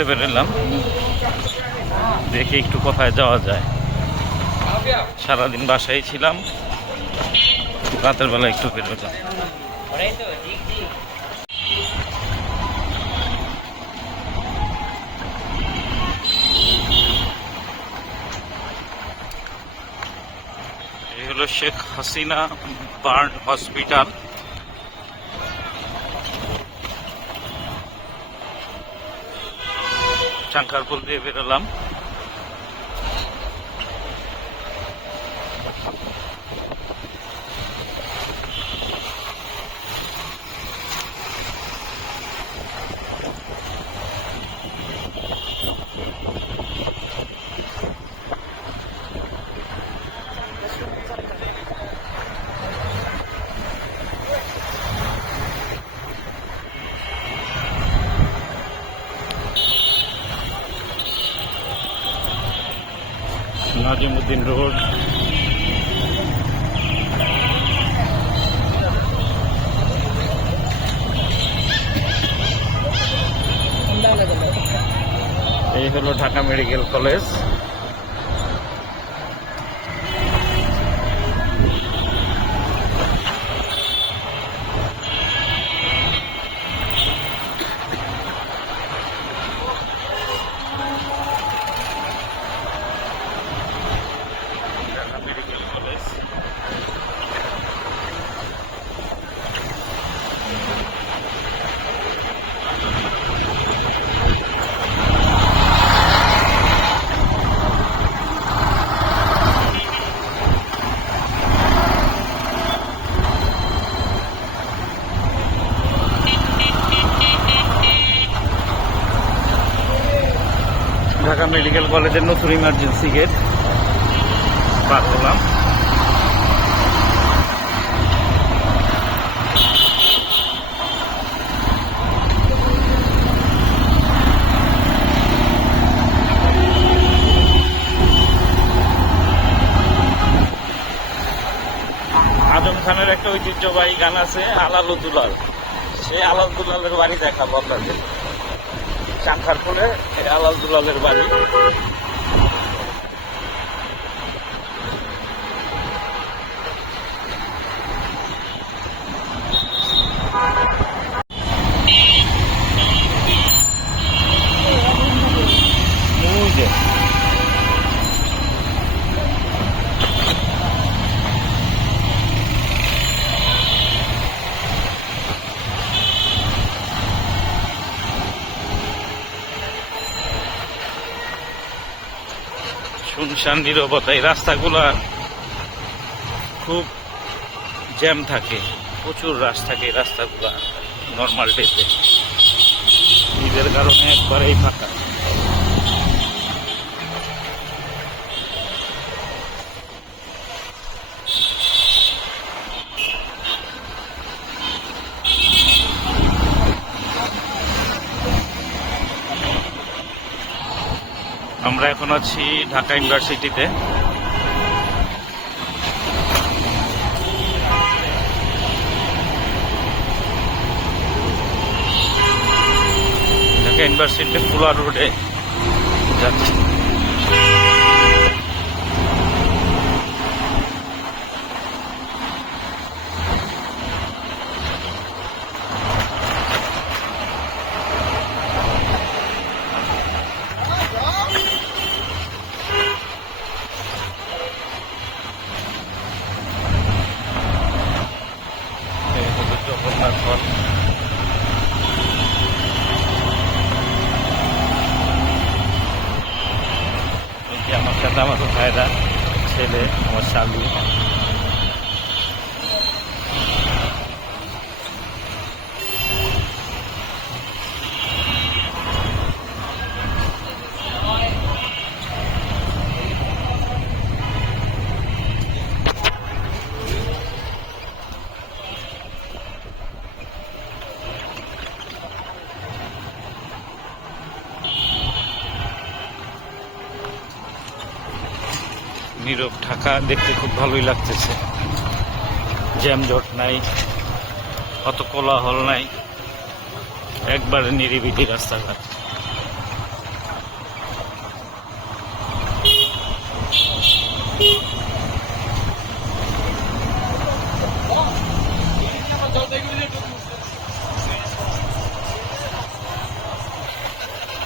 ঘুরতে বেরোলাম, দেখি একটু কোথায় যাওয়া যায়। সারাদিন বাসায় ছিলাম, রাতের বেলা একটু বেরোলাম। এই হলো শেখ হাসিনা বার্ন হসপিটাল। চাঙ্কারপুল দিয়ে বেরোলাম। নাজিমউদ্দিন রোড, এই হলো Dhaka medical college. Dhaka medical কলেজের নতুন ইমার্জেন্সি গেট পার হলাম। আজম খানের একটা ঐতিহ্যবাহী গান আছে আলাল দুলাল, সেই আলাল দুলালের বাড়ি দেখাবো আপনাদের। চাঙ্কারপুলে আলাল দুলালের বাড়ি। শুনশান নীরবতা। এই রাস্তাগুলা খুব জ্যাম থাকে, প্রচুর রাশ থাকে এই রাস্তাগুলা নর্মাল ডেতে। ঈদের কারণে একবারেই ফাঁকা। আমরা এখন আছি ঢাকা ইউনিভার্সিটিতে। ঢাকা ইউনিভার্সিটি ফুলা রোডে যাচ্ছি। আমার সাথে আমার ভাইরা, ছেলে, আমার শালি। নীরব ঢাকা দেখতে খুব ভালোই লাগতেছে। জ্যামজট নাই, অত কোলাহল নাই, একবারে নিরিবিলি রাস্তাঘাট।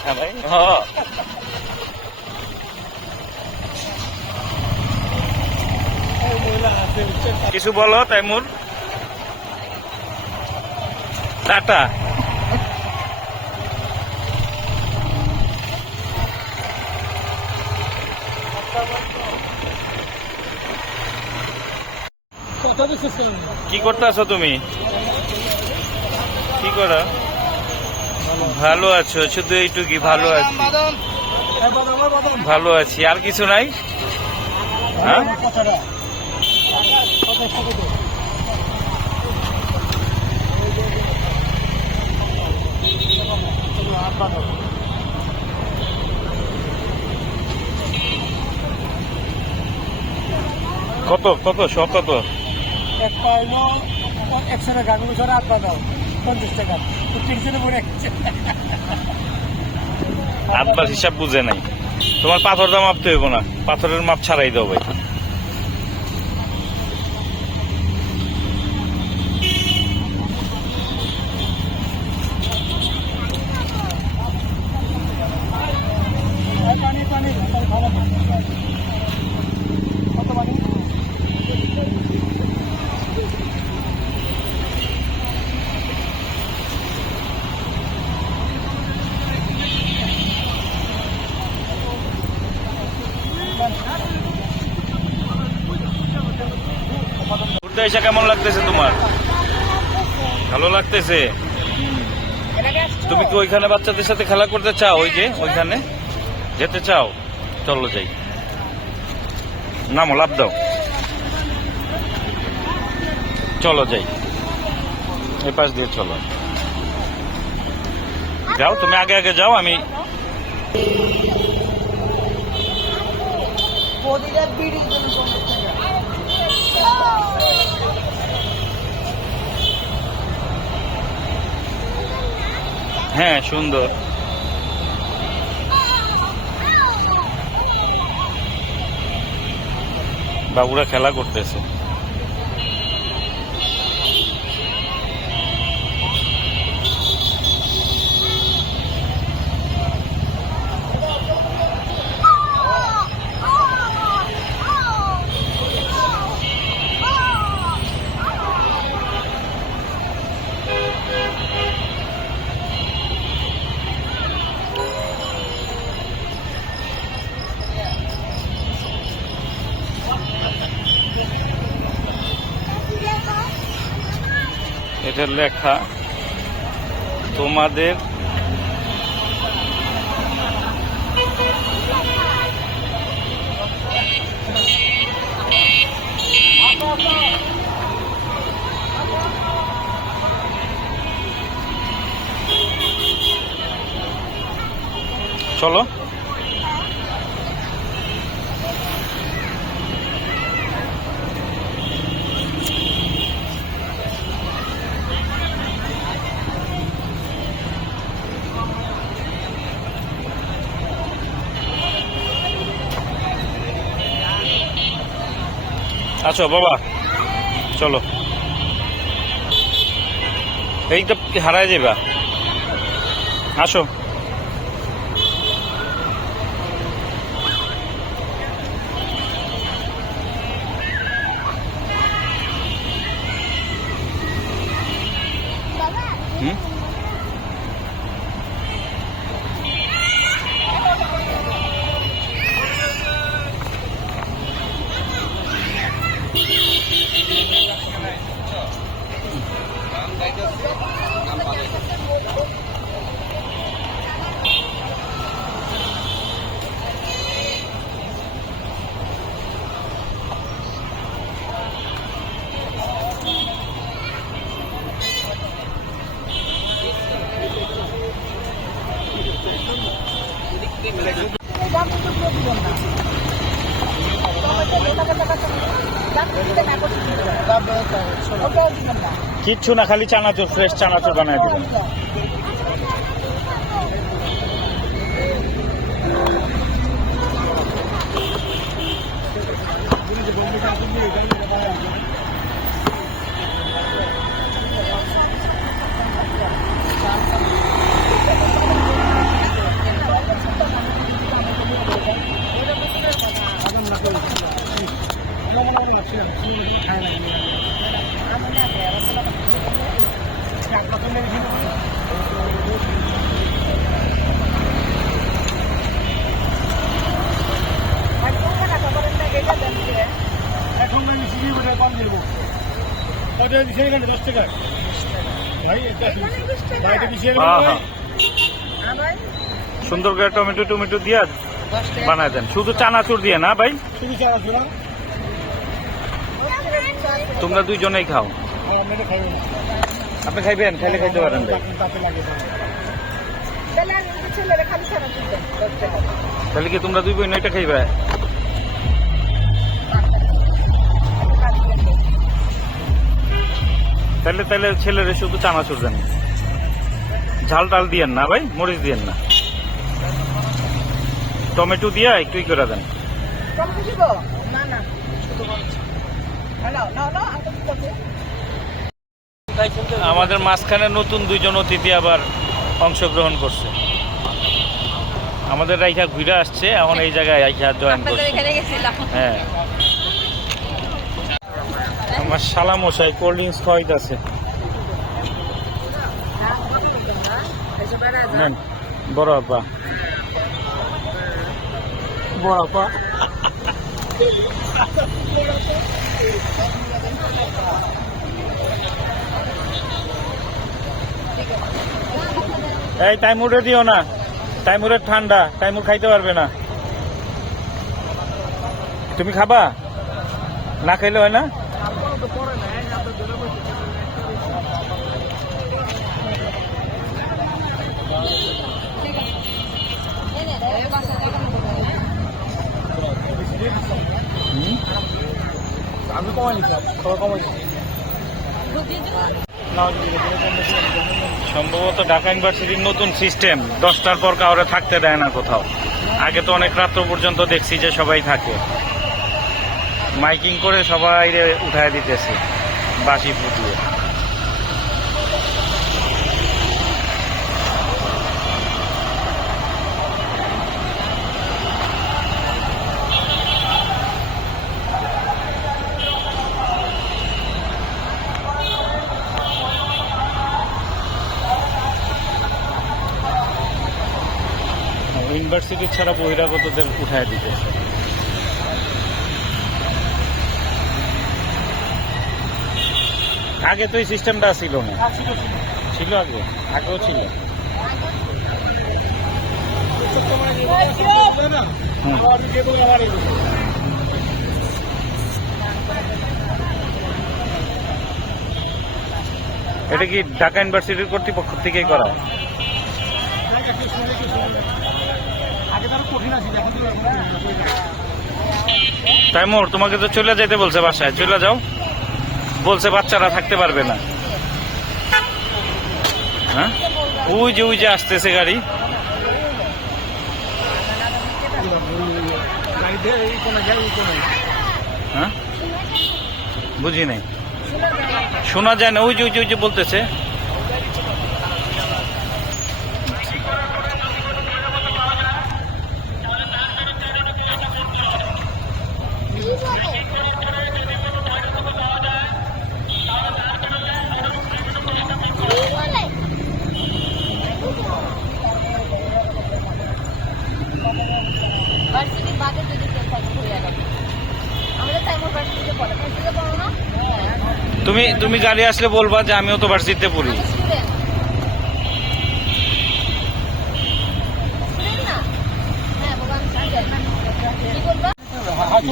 ভাই কিছু বলো তাইমুর, টাটা। কি করতে আছো তুমি? কি করো? ভালো আছো? শুধু এইটুকি ভালো আছি, ভালো আছি, আর কিছু নাই? হ্যাঁ, কত কত সব কত? একটা হলো 100 টাকা, 8 দাও 50 টাকা। আটবার হিসাব বুঝে নাই। তোমার পাথরটা মাপতে হইব না, পাথরের মাপ ছাড়াই দাও ভাই। পানি পানি ভালো কত পানি? ঘুরতে এসে কেমন লাগতেছে তোমার? ভালো লাগতেছে? তুমি কি ওইখানে বাচ্চাদের সাথে খেলা করতে চাও? ওই যে ওইখানে যেতে চাও? চলো যাই, নামো, লাভ দাও, চলো যাই, এই পাশ দিয়ে চলো। যাও, তুমি আগে আগে যাও, আমি হ্যাঁ সুন্দর। বাবুরা খেলা করতেছে। এটার লেখা তোমাদের চলো। আচ্ছা বাবা, চলো, এইটা হারায় যাবা, আসো। হুম, কিচ্ছু না, খালি চানাচুর, ফ্রেশ চানাচুর বানায় দিবেন। এখন মিশিয়ে ওটা কম দেবো ওটা দিছে গেলে 10 টাকা ভাই এটা বাইরে দিছে হ্যাঁ হ্যাঁ সুন্দর করে টমেটো টমেটো দিয়ে বানায় দেন, শুধু চানাচুর দিয়ে না ভাই? শুধু চারা ছিল তোমরা দুইজনেই খাও। আমরা এটা খাইবো না আপনি খাইবেন? খাইলে খাইতে পারেন ভাই। তাতে লাগে তাহলে কি তোমরা দুই বোন এটা খাইবে? তাহলে তাহলে ছেলেরে শুধু চানাচুর দেন, ঝাল টাল দিয়েন না ভাই, মরিচ দিয়েন না, টমেটো দিয়ে একটু ই করে দেন। আমাদের মাঝখানে নতুন দুইজন অতিথি আবার অংশগ্রহণ করছে, আমাদের রাইখা ঘুরে আসছে, এখন এই জায়গায় রাইখা জয়েন করছে। হ্যাঁ, আমার শালা মশাই কোল্ড ড্রিঙ্কস খাওয়াইতেছে। নেন বড় আপা, বড় আপা। এই টাইমুরে দিও না, টাইমুরের ঠান্ডা, টাইমুর খাইতে পারবে না। তুমি খাবা? না খাইলে হয় না? আমি কমাই নিতাম সবাই কমাই সম্ভবত ঢাকা ইউনিভার্সিটির নতুন সিস্টেম, 10টার পর কাউরে থাকতে দেয় না কোথাও। আগে তো অনেক রাত্র পর্যন্ত দেখছি যে সবাই থাকে, মাইকিং করে সবাই উঠায় দিতেছে বাসি ফুটিয়ে। ইউনিভার্সিটি ছাড়া বহিরাগতদের উঠায় দিতে। আগে তো এই সিস্টেমটা ছিল না, ছিল আগে, আগেও ছিল। এটা কি ঢাকা ইউনিভার্সিটির কর্তৃপক্ষ থেকেই করা? তাইমুর, তোমাকে তো চলে যেতে বলছে, বাসায় চলে যাও বলছে, বাচ্চারা থাকতে পারবে না। হ্যাঁ, ওই যে আসতেছে গাড়ি। হ্যাঁ, বুঝি নাই, শোনা যায় না। ওই যে বলতেছে। তুমি গাড়ি আসলে বলবা যে আমিও তো ভার্সিটিতে পড়ি।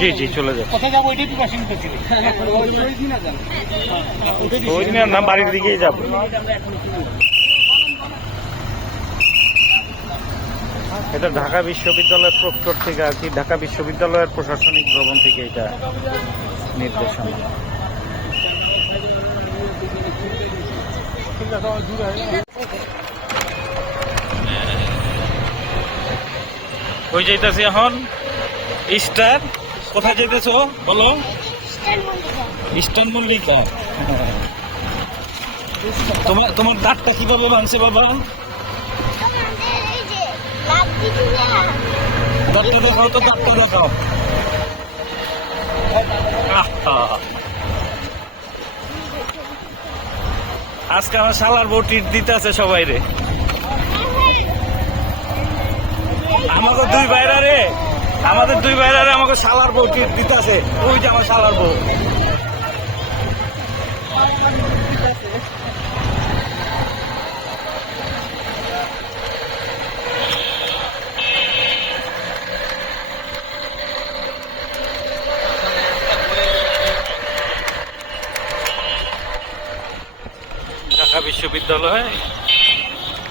জি জি, চলে যাও। কোথায় যাবো এটাই প্রিপারেশন করছিলি? ওই দিন না, বাড়ির দিকেই যাবো। এটা ঢাকা বিশ্ববিদ্যালয়ের প্রক্টর থেকে আর কি, ঢাকা বিশ্ববিদ্যালয়ের প্রশাসনিক ভবন থেকে এটা নির্দেশনা। কই যাইতেছি এখন? স্টার। কোথায় যেতেছো বলো? ইস্টার্ন মল্লিকা। তোমার দাঁতটা কিভাবে ভাঙছে বাবা? দাঁতটা দেখাও তো, দাঁতটা দেখাও। আজকে আমার শালার বউ ট্রিট দিতে আছে সবাই রে। আমাকে দুই ভাইরা রে, আমাদের দুই ভাইরা রে আমাকে শালার বউ ট্রিট দিতে আছে। ওই যে আমার শালার বউ। ঢাকা বিশ্ববিদ্যালয়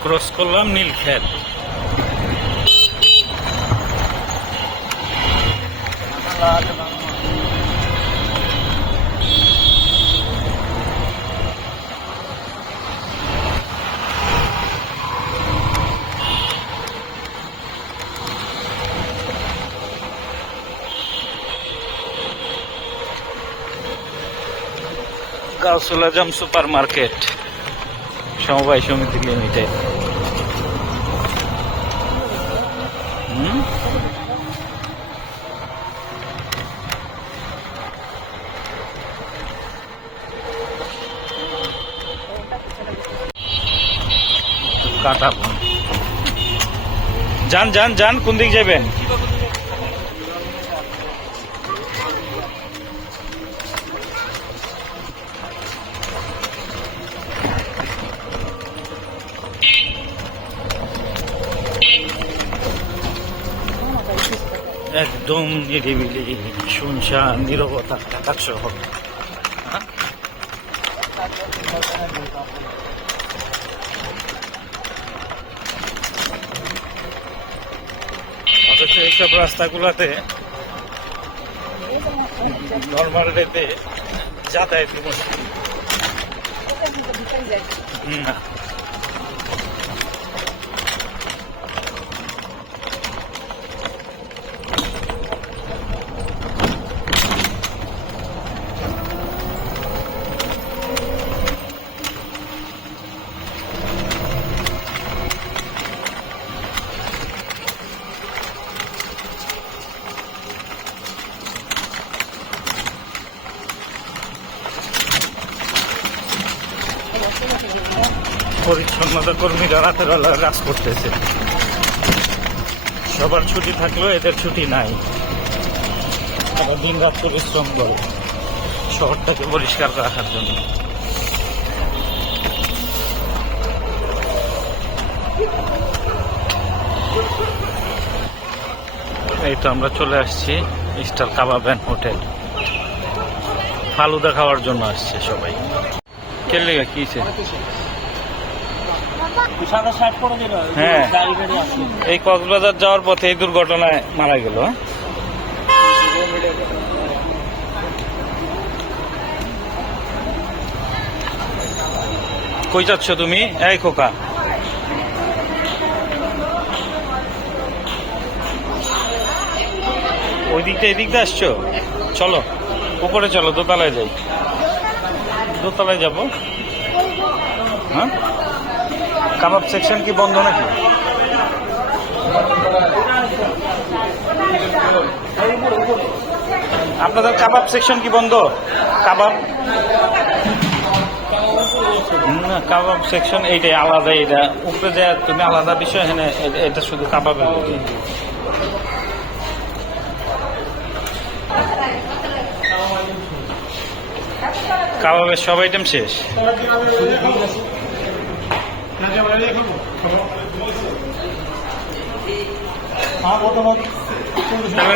ক্রস করলাম নীলক্ষেত। গাউসুল আজম সুপার মার্কেট সমবায় সমিতি লিমিটেড। কাটাবো। যান যান যান, কোন দিক যাবেন? একদম নিরিবিলি, শুনশান, নীরবতা, ঢাকা শহর। অথচ এইসব রাস্তাগুলোতে নর্মাল ডেতে যাতায়াত মুশকিল। না, পরিচ্ছন্নতা কর্মীরা রাতের বেলা কাজ করতেছে। সবার ছুটি থাকলেও এদের ছুটি নাই। আবার দিন রাত পরিশ্রম করে শহরটাকে পরিষ্কার রাখার জন্য। এই তো আমরা চলে আসছি star kebab and hotel. Falooda খাওয়ার জন্য আসছে সবাই। কেলে কিছে? হ্যাঁ, এই কক্সবাজার যাওয়ার পথে এই দুর্ঘটনায় মারা গেল। কই যাচ্ছ তুমি? এই খোকা, ওই দিকটা এদিক দিয়ে আসছো? চলো উপরে চলো, দোতলায় যাই। দোতলায় যাব। হ্যাঁ, কাবাব সেকশন কি বন্ধ নাকি? আপনাদের কাবাব সেকশন কি বন্ধ? কাবাব না, কাবাব সেকশন এইটাই আলাদা। এটা উপরে যায় তুমি আলাদা বিষয়। হ্যাঁ, এটা শুধু কাবাবের মধ্যে। কাবাবের সব আইটেম শেষ।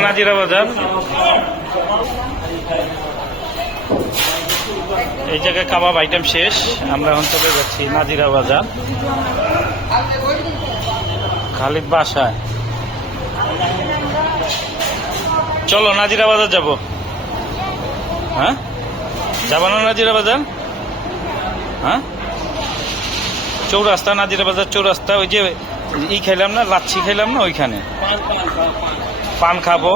নাজিরা বাজার, এই জায়গায় কাবাব আইটেম শেষ। আমরা এখন চলে যাচ্ছি নাজিরা বাজার। খালিদ বাসায় চলো, নাজিরা বাজার যাবো। হ্যাঁ, যাবো না নাজিরা বাজার? হ্যাঁ, চৌরাস্তা, নাজিরা বাজার চৌরাস্তা। ওই যে ই খাইলাম না, লাচ্ছি খাইলাম না, ওইখানে পান খাবো।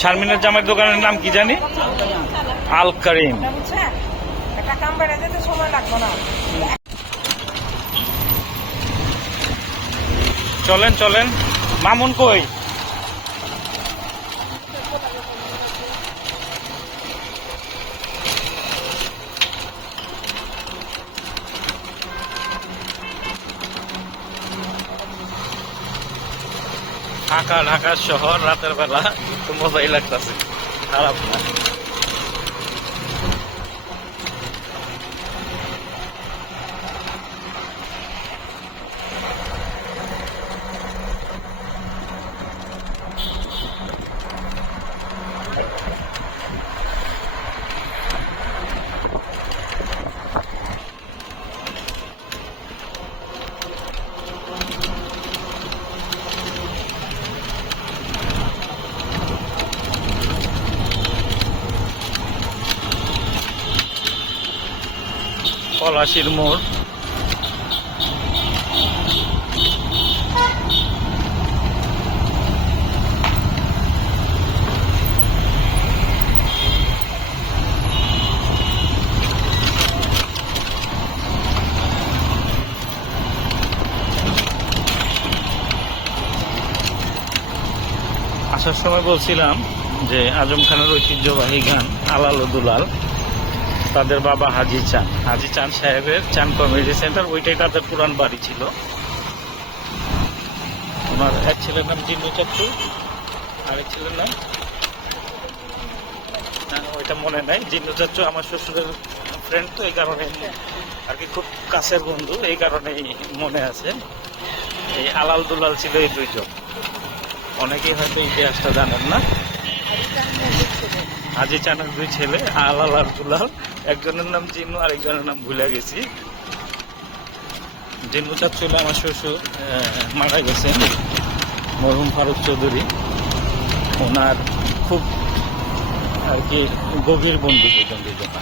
শারমিনের জামাইয়ের দোকানের নাম কি জানি? আল করিম। চলেন চলেন। মামুন কই? ঢাকা ঢাকা শহর রাতের বেলা তো মজাই লাগতেছে, খারাপ না। পলাশির মোড়, আসার সময় বলছিলাম যে আজম খানের ঐতিহ্যবাহী গান আলাল ও দুলাল, তাদের বাবা হাজি চান সাহেবের চান কমিউনিটি সেন্টার, ওইটাই তাদের পুরান বাড়ি ছিল। ওনার এক ছেলের নাম জিন্নু চাচ্চু, আরেক ছেলের নাম ওইটা মনে নাই। জিন্নু চাচ্চু আমার শ্বশুরের ফ্রেন্ড, তো এই কারণে আর কি খুব কাছের বন্ধু, এই কারণেই মনে আছে। এই আলাল দুলাল ছিল এই দুইজন, অনেকেই হয়তো ইতিহাসটা জানেন না। হাজি চানের দুই ছেলে আলাল আর দুলাল, একজনের নাম জিন্নু, আরেকজনের নাম ভুলে গেছি। জিন্নু চাচ্চু আমার শ্বশুর মারা গেছেন, মরহুম ফারুক চৌধুরী, ওনার খুব আর কি গভীর বন্ধু দুজন।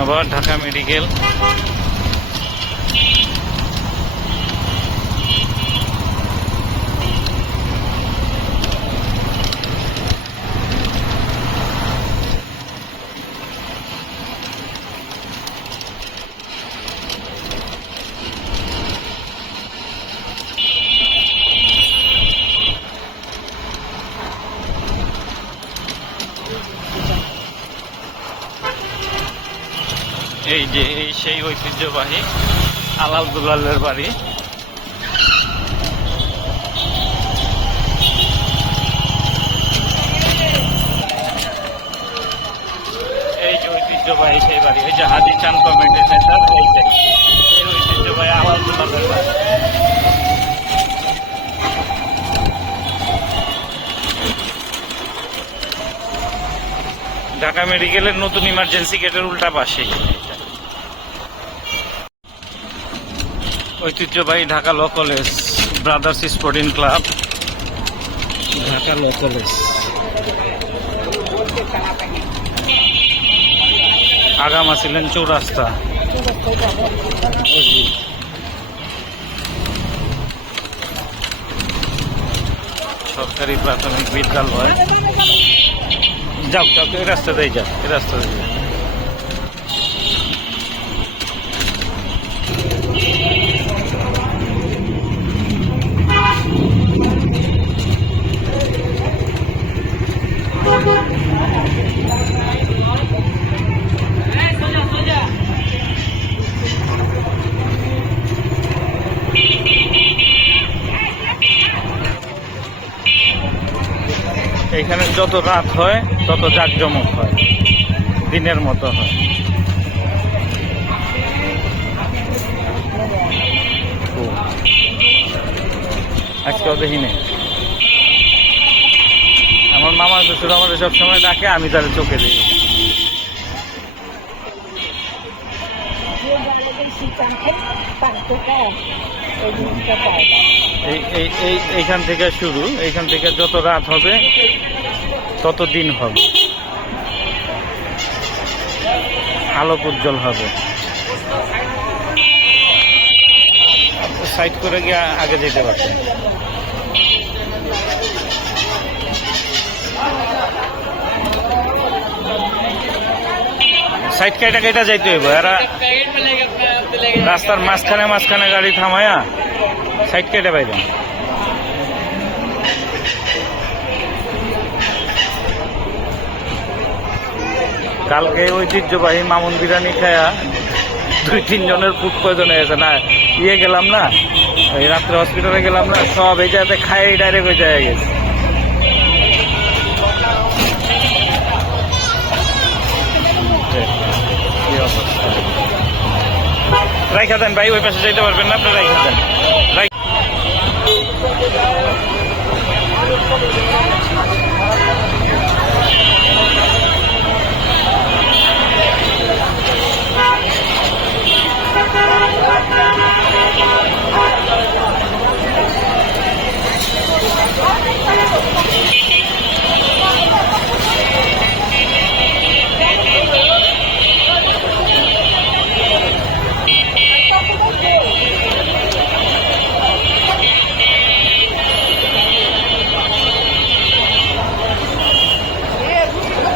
আবার ঢাকা মেডিকেল, এই যে এই সেই ঐতিহ্যবাহী আলাল দুলালের বাড়ি। এই যে ঐতিহ্যবাহী সেই বাড়ি, এই যে হাজি চান কমিউনিটি সেন্টার, এইটাই এই ঐতিহ্যবাহী আলাল দুলালের বাড়ি। ঢাকা মেডিকেলের নতুন ইমার্জেন্সি গেটের উল্টা পাশেই ঐতিহ্যবাহী Dhaka law college, brothers sporting club, Dhaka law college. আগামা ছিলেন চৌরাস্তা, সরকারি প্রাথমিক বিদ্যালয়। যাও এই রাস্তা দিয়ে যাও, এই রাস্তা দিয়ে। এখানে যত রাত হয় তত জাঁকজমক হয়, দিনের মতো হয়। আজকেও দেখি নেই। আমার মামা শ্বশুর আমাদের সবসময় ডাকে, আমি তার চোখে দিই। এইখান থেকে শুরু, এইখান থেকে যত রাত হবে তত দিন হবে, আলোক উজ্জ্বল হবে। সাইড করে গিয়ে আগে যেতে পারতেন। সাইড কেটে কেটে যাইতে হইব, এরা রাস্তার মাঝখানে গাড়ি থামায়া সাইড কেটে পাইবেন। কালকে ঐতিহ্যবাহী মামুন বিরিয়ানি খায়া 2-3 জনের ফুড পয়জন হয়ে গেছে না, ইয়ে গেলাম না, এই রাত্রে হসপিটালে গেলাম না, সব এই জায়গাতে খাই ডাইরেক্ট হয়ে যায় গেছে। রাইখা দেন ভাই, ওই পাশে যাইতে পারবেন না, আপনি রাইখা দেন।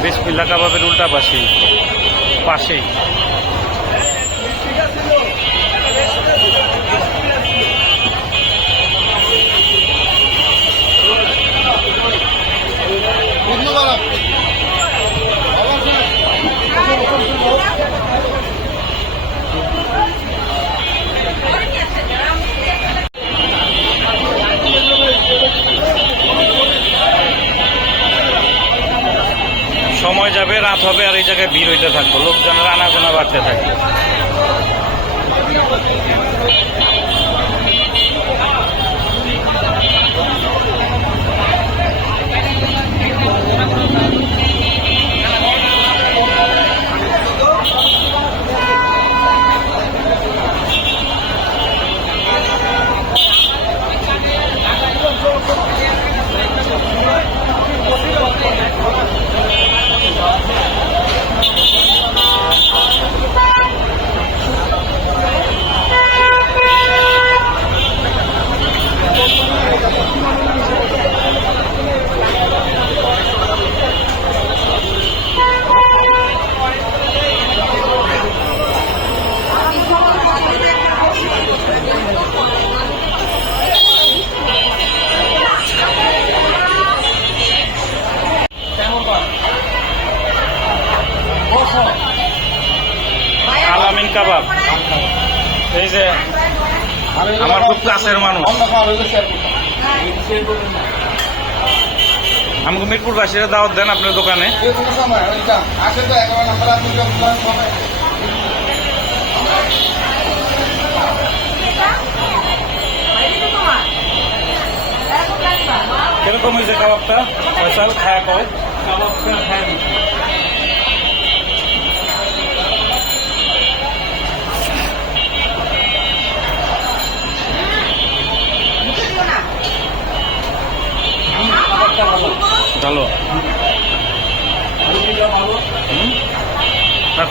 বিসমিল্লাহ কাবাবের উল্টা পাশেই সময় যাবে, রাত হবে, আর এই জায়গায় ভিড় হইতে থাকবো, লোকজনের আনাগোনা বাড়তে থাকবে। আলামিন কাবাব, এই যে আমার খুব কাছের মানুষ, আমাকে মিরপুরবাসীরা দাওয়াত দেন আপনার দোকানে। কিরকম হয়েছে কাবাবটা? ফয়সাল খায়া কও। কাবাবটা খায় দিচ্ছি। ভালো,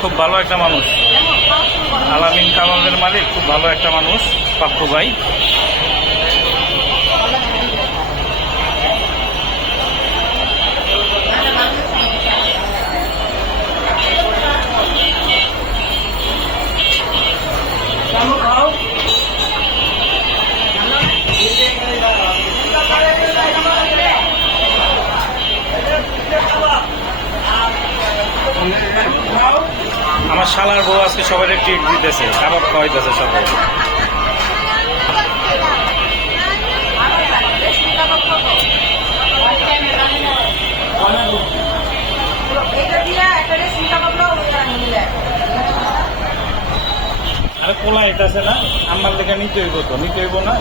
খুব ভালো একটা মানুষ, আলামিন কাবাবের মালিক খুব ভালো একটা মানুষ, পাপ্পু ভাই। আমার শালার বউ আজকে সবাই ট্রিট দিতেছে, কাবাব খাওয়াইতেছে সবাই। আরে পোলা এটাছে না, আমার লেখা নিতে হইব, তো নিতে হইব না,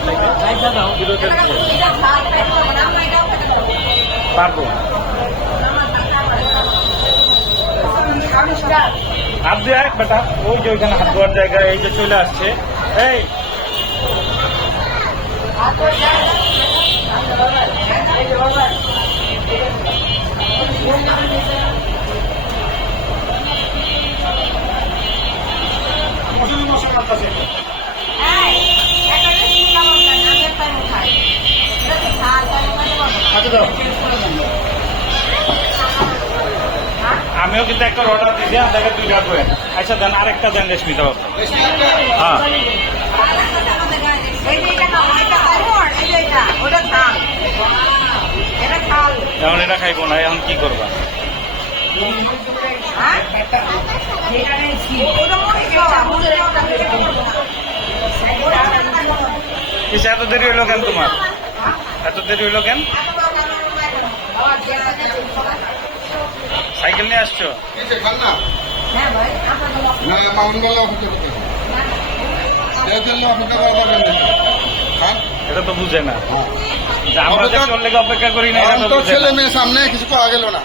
পারবো হাত দিয়ে বেটা, ওই যে ওইখানে হাত ধোয়ার জায়গায় এই যে চলে আসছে, এই আমিও কিন্তু একটা অর্ডার দিছি, আপনাকে 2টা করে। আচ্ছা দেন, আরেকটা দেন রেশমিতা বাবু। হ্যাঁ এখন এটা খাইবো না, এখন কি করবা? কিসে এত দেরি হলো কেন তোমার? এত দেরি হলো কেন? সাইকেল নিয়ে আসছো? এটা তো বুঝে না যে আমরা যে চললে অপেক্ষা করি না, এটা তো বুঝে ছেলে না। মেয়ে সামনে কিছু করা গেল না।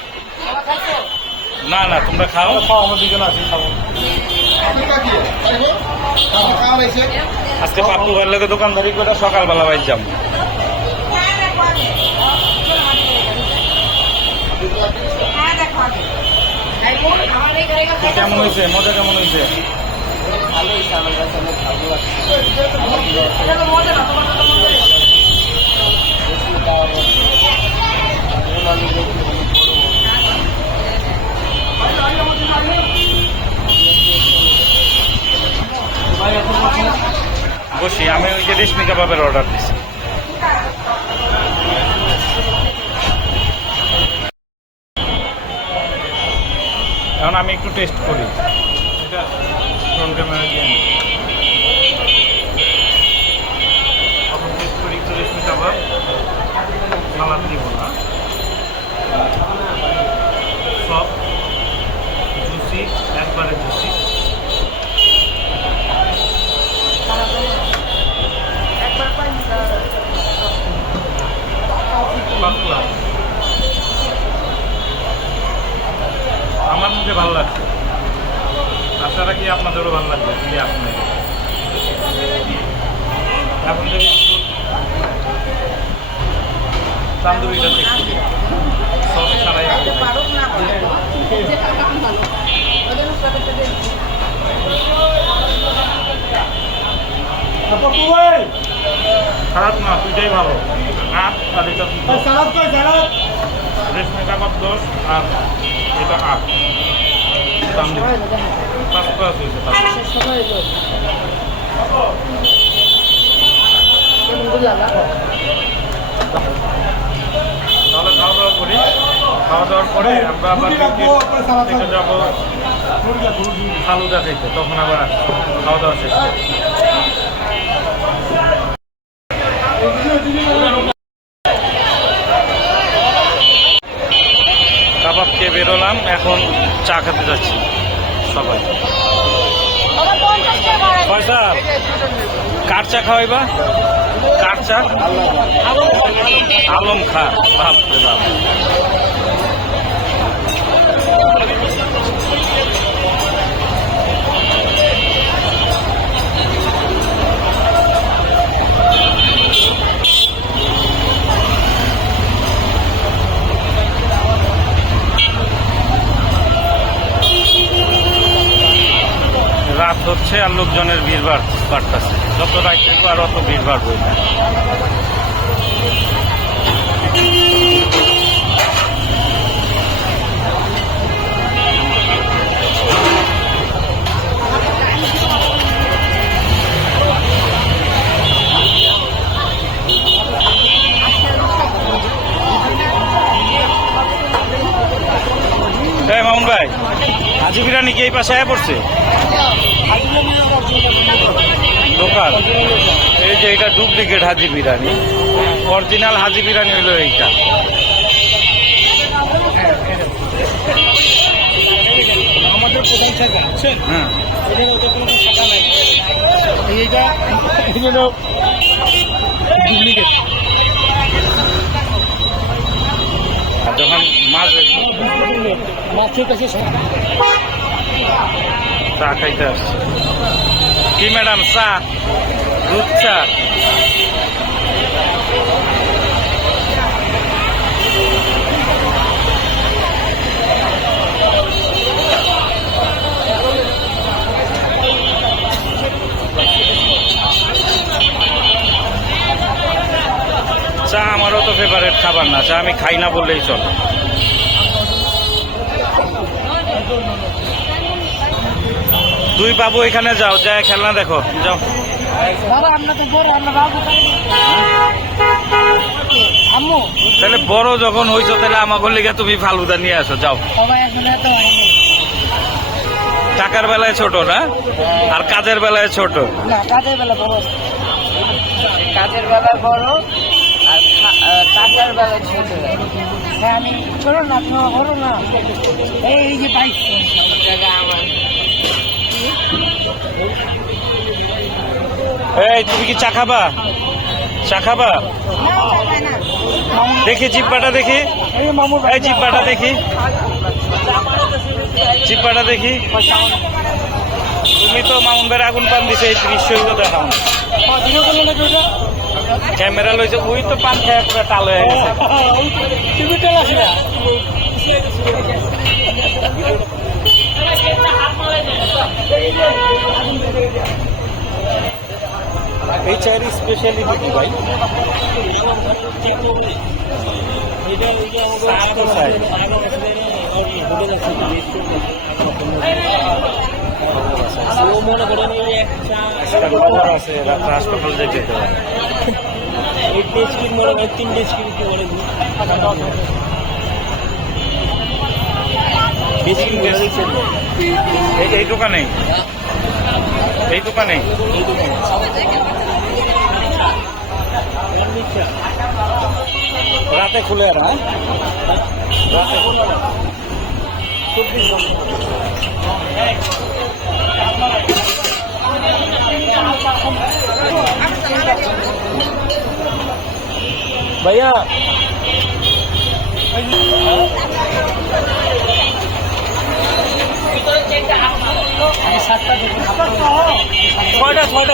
না না, তোমরা খাও। আমার দিকে আসি খাবো। আজকে পাপ্পু ভাইয়ের লোকে দোকানদারি করে সকালবেলা বাইর যাবো। কেমন হয়েছে? মজা কেমন হয়েছে? বসি, আমি ওই যে রেশমি কাবাবের অর্ডার দিচ্ছি। এখন আমি একটু টেস্ট করি। এটা ফ্রন্ট ক্যামেরা দিয়ে আনি। এখন টেস্ট করি একটু রেশমি কাবাব। সালাদ দিব না, সব জুসি, একবারে জুসি। পাতলা। আমার মুখে ভালো লাগছে, আশা রাখি আপনাদেরও ভালো লাগবে। যদি আপনার এখন থেকে একটু তান্দুরিটা চেক করি, সস ছাড়াই আগে খারাপ না, দুইটাই ভালো। আট আর এটা সালাদ কই সালাদ? রেশমি কাবাব 10 আর এটা 8। দাম দিন 5 ক্লাস হয়েছে। তাহলে খাওয়া দাওয়া করি, খাওয়া দাওয়ার পরে আমরা আবার দেখে যাবো ফালুদা খাইতে, তখন আবার আসবো খাওয়া দাওয়া শেষ করে। কাবাব খেয়ে বেরোলাম, এখন চা খেতে যাচ্ছি সবাই। পয়সা কার চা খাওয়াইবা? কার চা? আলম খা। বাপরে বাপ। রাত হচ্ছে আর লোকজনের ভিড় বাড়তেছে। যত রাত থাকবো আর অত ভিড় বাড়বে না। মামুন ভাই, হাজি বিরিয়ানি কি এই পাশে আয়া পড়ছে? লোকাল। এই যে এটা ডুপ্লিকেট হাজি বিরিয়ানি, অরিজিনাল হাজি বিরিয়ানি হলো এইটা। আমাদের প্রধান জায়গা বুঝছেন? হ্যাঁ, এইটা হলো ডুপ্লিকেট। আর যখন মাঝে মাছের কাছে চা খাইতে আসছে। কি ম্যাডাম, চা? দুধ চা? চা আমারও তো ফেভারিট খাবার না, চা আমি খাই না বললেই চলে। দুই বাবু এখানে যাও, যায় খেলনা দেখো, যাও। আমরা তো বড় আমরা আম্মু তাহলে বড় যখন হইছো তাহলে আমাকে লিগে তুমি ফালুদা নিয়ে আসো, যাও। সবাই একসাথে তো হয়নি। টাকার বেলায় ছোট না, আর কাজের বেলায় ছোট। না, কাজের বেলা বড়। কাজের বেলা বড় আর টাকার বেলা ছোট। হ্যাঁ, আমি ছোট না, তোমার বড় না। এই যে বাইক আমার এই তুমি কি চা খাবা? চা খাবা? দেখি জিব্বাটা দেখি, এই মামুর এই জিব্বাটা দেখি, জিব্বাটা দেখি। তুমি তো মামুন ভাইয়ের আগুন পান দিছে, এই দৃশ্যই তো দেখাও না। দিনে করলো নাকি ওটা? ক্যামেরা লইছে, ওই তো পান খেয়ে পুরো টাল হয়ে গেছে। তুমি তেল আসি না। এই চায়ের স্পেশালিটি কি ভাই? আছে হাসপাতাল যেতে হবে। এই দোকানে, এই দোকানে রাতে খুলে আর হ্যাঁ রাতে ভাইয়া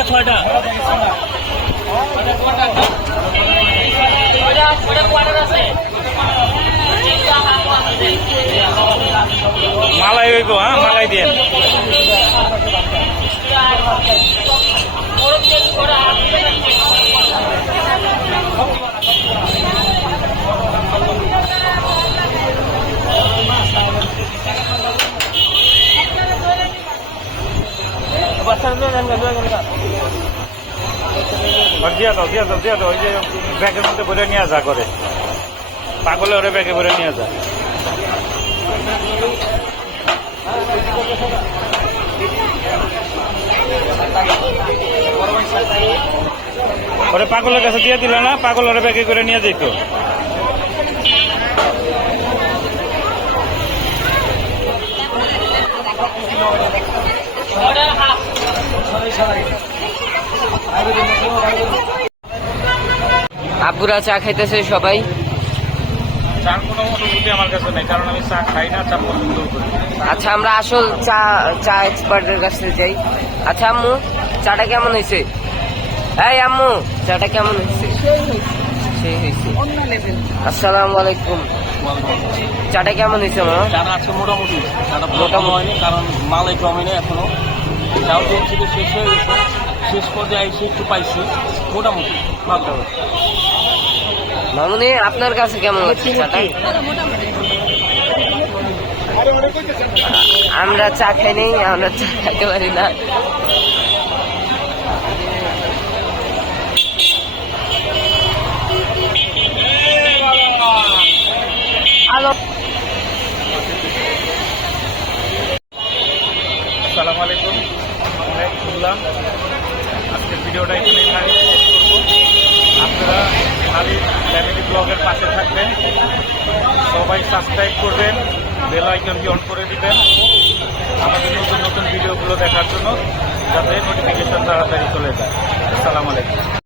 ছয়টা মালাই হইব, হ্যাঁ মালাই দিয়ে দিয়া দাও ওই যে ব্যাগের মধ্যে ভরে নিয়ে যা করে পাগলে ওরে ব্যাগে ভরে নিয়ে যা। ওরে পাগলের কাছে দিয়ে দিল না, পাগল ওরে ব্যাগে করে নিয়ে যেত। আব্বুরা চা খাইতেছে সবাই। চার কোনো অনুভূতি আমার কাছে নেই, কারণ আমি চা খাই না, চা পছন্দ করি। আচ্ছা, আমরা আসল চা এক্সপার্টের কাছে যাই। আচ্ছা আম্মু, চাটা কেমন হয়েছে? এই আম্মু, চাটা কেমন হয়েছে? সেই হয়েছে। আসসালামু আলাইকুম। চাটা কেমন হয়েছে মা? চাটা আছে মোটামুটি, চাটা মোটামুটি হয়নি কারণ মাল একটু হয়নি এখনো, যাও দিন থেকে শেষ হয়ে গেছে। শেষ পর্যায়ে এসে একটু পাইছি, মোটামুটি ভালো। মামুনি, আপনার কাছে কেমন হচ্ছে চাটা? আমরা চা খাই নেই, আমরা চা খাইতে পারি না। আসসালামু আলাইকুম, আমরা শুনলাম আজকের ভিডিওটা এখানে শেষ করবো। আপনারা খালি ফ্যামিলি ব্লগের পাশে থাকবেন, সবাই সাবস্ক্রাইব করবেন, বেল আইকনটি অন করে দিবেন আমাদের নতুন নতুন ভিডিওগুলো দেখার জন্য, যাতে নোটিফিকেশন তাড়াতাড়ি চলে যায়। আসসালামু আলাইকুম।